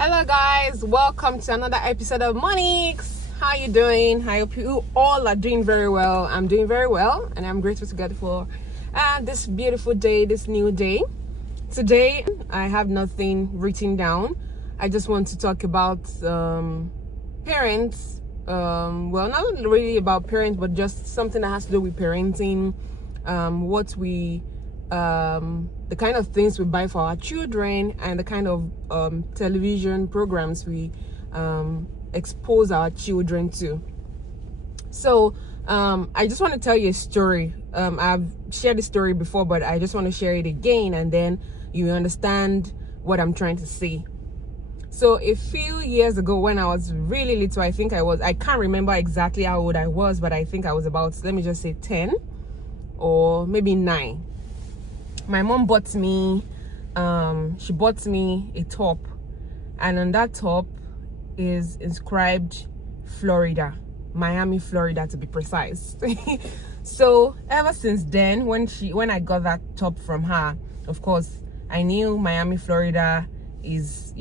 Hello guys, welcome to another episode of Monix. How you doing? I hope you all are doing very well. I'm doing very well and I'm grateful to God for this beautiful day, this new day. Today I have nothing written down. I just want to talk about parents. Well, not really about parents, but just something that has to do with parenting. The kind of things we buy for our children and the kind of television programs we expose our children to. So I just want to tell you a story. I've shared the story before, but I just want to share it again, and then you understand what I'm trying to say. So a few years ago, when I was really little, I can't remember exactly how old I was, but I think I was about, let me just say 10 or maybe 9. My mom bought me she bought me a top, and on that top is inscribed Florida, Miami, Florida to be precise. So ever since then, when I got that top from her, of course I knew Miami, Florida is,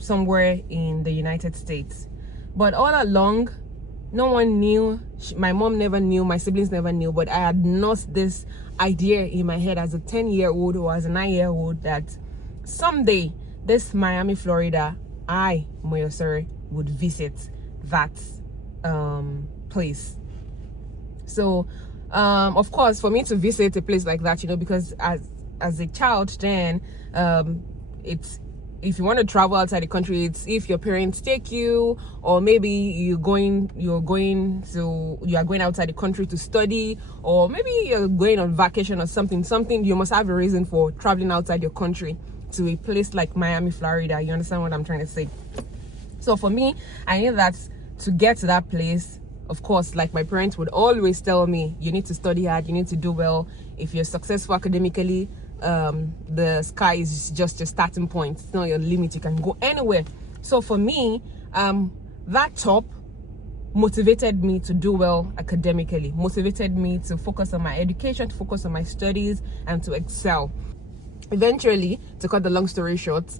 somewhere in the United States. But all along, no one knew. My mom never knew, my siblings never knew, but I had nursed this idea in my head as a 10-year-old or as a 9-year-old that someday this Miami, Florida, I, Moyosere, would visit that place. So of course, for me to visit a place like that, because as a child then, it's, if you want to travel outside the country, it's if your parents take you, or maybe you are going outside the country to study, or maybe you're going on vacation or something. You must have a reason for traveling outside your country to a place like Miami, Florida. You understand what I'm trying to say? So for me, I knew that to get to that place, of course, like my parents would always tell me, you need to study hard, you need to do well. If you're successful academically, the sky is just your starting point. It's not your limit. You can go anywhere. So for me, that top motivated me to do well academically, motivated me to focus on my education, to focus on my studies, and to excel. Eventually, to cut the long story short,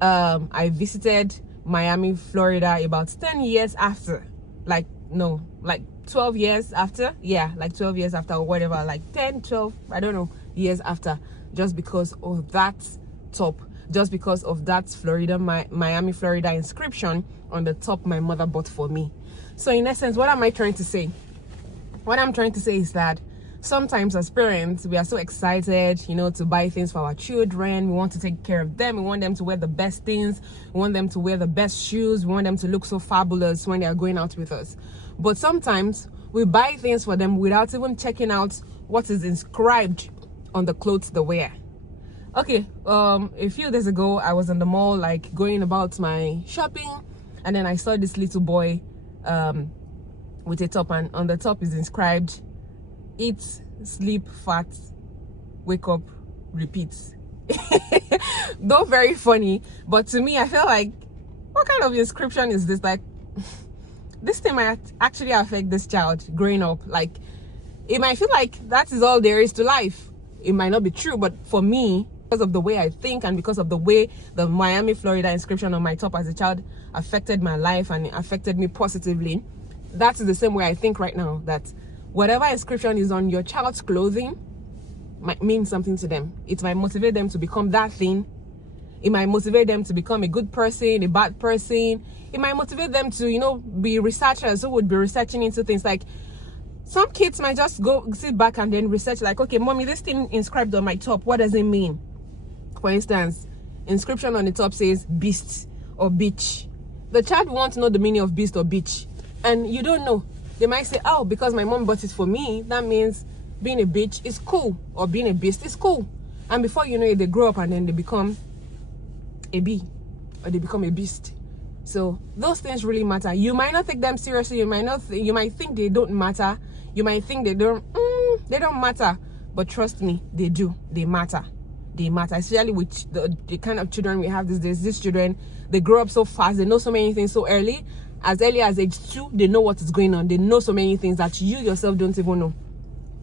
I visited Miami, Florida about 10 years after, like 12 years after, like 12 years after, or whatever, like 10, 12, I don't know, years after, just because of that top, just because of that Miami, Florida inscription on the top my mother bought for me. So in essence, what am I trying to say? What I'm trying to say is that sometimes as parents, we are so excited, to buy things for our children. We want to take care of them. We want them to wear the best things. We want them to wear the best shoes. We want them to look so fabulous when they are going out with us. But sometimes we buy things for them without even checking out what is inscribed on the clothes they wear. Okay, a few days ago, I was in the mall, like going about my shopping, and then I saw this little boy with a top, and on the top is inscribed, eat, sleep, fat, wake up, repeat. Though very funny, but to me, I felt like, what kind of inscription is this? Like, this thing might actually affect this child growing up. Like, it might feel like that is all there is to life. It might not be true, but for me, because of the way I think and because of the way the Miami, Florida inscription on my top as a child affected my life and it affected me positively, that's the same way I think right now, that whatever inscription is on your child's clothing might mean something to them. It might motivate them to become that thing. It might motivate them to become a good person, a bad person. It might motivate them to, be researchers who would be researching into things. Like, some kids might just go sit back and then research, like, okay, mommy, this thing inscribed on my top, what does it mean? For instance, inscription on the top says beast or bitch. The child wants to know the meaning of beast or bitch, and you don't know. They might say, oh, because my mom bought it for me, that means being a bitch is cool, or being a beast is cool. And before you know it, they grow up and then they become a bee, or they become a beast. So those things really matter. You might not take them seriously. You might think they don't matter. You might think they don't matter, but trust me, they do. They matter. They matter, especially with the kind of children we have these days. These children, they grow up so fast. They know so many things so early. As early as age 2, they know what is going on. They know so many things that you yourself don't even know.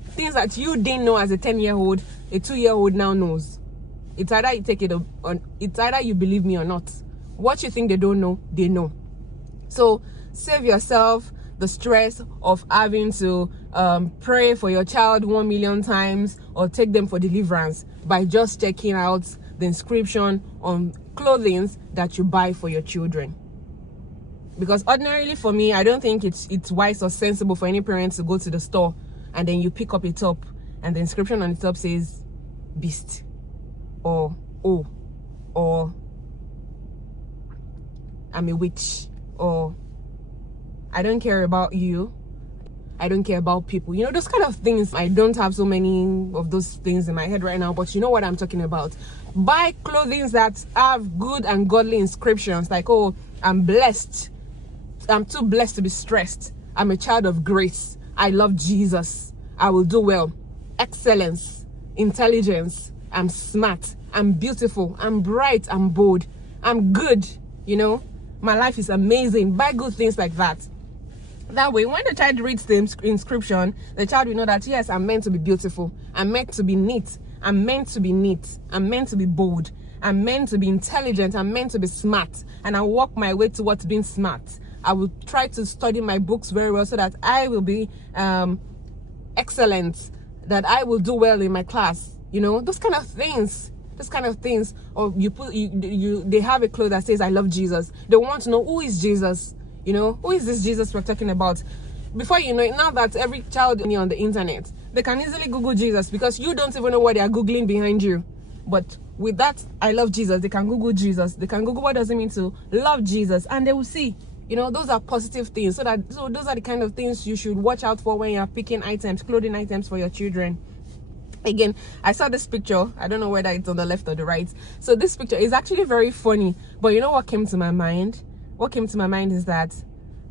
Things that you didn't know as a 10-year-old, a 2-year-old now knows. It's either you take it on, it's either you believe me or not. What you think they don't know, they know. So save yourself the stress of having to pray for your child 1 million times or take them for deliverance by just checking out the inscription on clothing that you buy for your children. Because ordinarily for me, I don't think it's wise or sensible for any parent to go to the store and then you pick up a top and the inscription on the top says beast or oh, or I'm a witch, or I don't care about you, I don't care about people. You know, those kind of things. I don't have so many of those things in my head right now, but you know what I'm talking about. Buy clothing that have good and godly inscriptions, like, oh, I'm blessed, I'm too blessed to be stressed, I'm a child of grace, I love Jesus, I will do well, excellence, intelligence, I'm smart, I'm beautiful, I'm bright, I'm bold, I'm good, you know, my life is amazing. Buy good things like that. That way, when the child reads the inscription, the child will know that, yes, I'm meant to be beautiful, I'm meant to be neat, I'm meant to be neat, I'm meant to be bold, I'm meant to be intelligent, I'm meant to be smart, and I walk my way towards being smart. I will try to study my books very well so that I will be excellent, that I will do well in my class. You know, those kind of things. Or they have a cloth that says I love Jesus. They want to know, who is Jesus? You know, who is this Jesus we're talking about? Before you know it, now that every child on the internet, they can easily Google Jesus, because you don't even know what they are Googling behind you. But with that I love Jesus, they can Google Jesus. They can Google what does it mean to love Jesus, and they will see. You know, those are positive things. So those are the kind of things you should watch out for when you're picking items, clothing items for your children. Again, I saw this picture. I don't know whether it's on the left or the right. So this picture is actually very funny. But you know what came to my mind? What came to my mind is that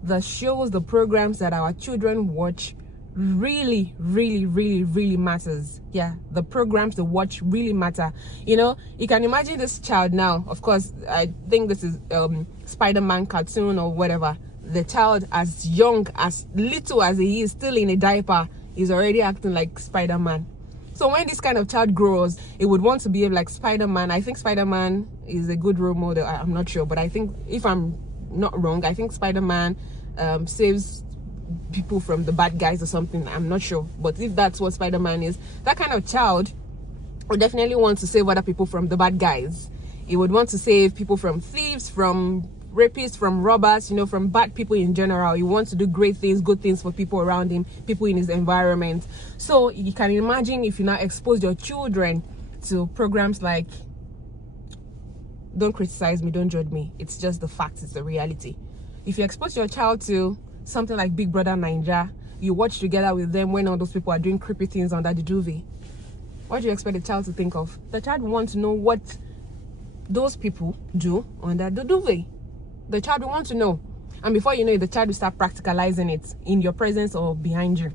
the shows, the programs that our children watch really matters. Yeah, the programs they watch really matter. You know, you can imagine this child now. Of course, I think this is Spider-Man cartoon or whatever. The child, as young, as little as he is, still in a diaper, is already acting like Spider-Man. So when this kind of child grows, it would want to behave like Spider-Man. I think Spider-Man is a good role model. I'm not sure, but I think, if I'm not wrong, I think Spider-Man saves people from the bad guys or something. I'm not sure, but if that's what Spider-Man is, that kind of child would definitely want to save other people from the bad guys. He would want to save people from thieves, from rapists, from robbers, you know, from bad people in general. He wants to do great things, good things for people around him, people in his environment. So you can imagine if you now expose your children to programs like, don't criticize me, don't judge me, it's just the facts, it's the reality. If you expose your child to something like Big Brother Naija, you watch together with them when all those people are doing creepy things under the duvet, what do you expect the child to think of? The child will want to know what those people do under the duvet. The child will want to know, and before you know it, the child will start practicalizing it in your presence or behind you.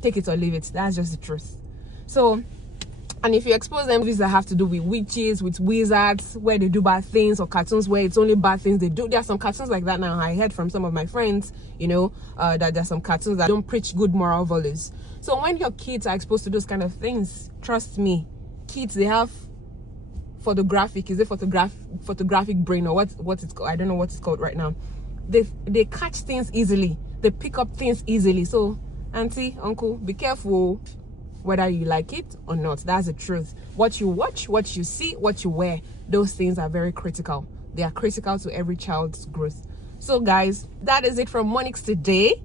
Take it or leave it. That's just the truth. So, and if you expose them movies that have to do with witches, with wizards, where they do bad things, or cartoons where it's only bad things they do, there are some cartoons like that now. I heard from some of my friends, you know, that there are some cartoons that don't preach good moral values. So when your kids are exposed to those kind of things, trust me, kids, they have photographic, is it photographic brain, or what it's called? I don't know what it's called right now. They catch things easily, they pick up things easily. So auntie, uncle, be careful whether you like it or not. That's the truth. What you watch, what you see, what you wear, those things are very critical. They are critical to every child's growth. So guys, that is it from Monix today.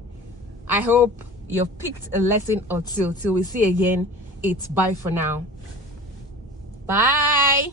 I hope you've picked a lesson or two. Till we see again, it's bye for now. Bye.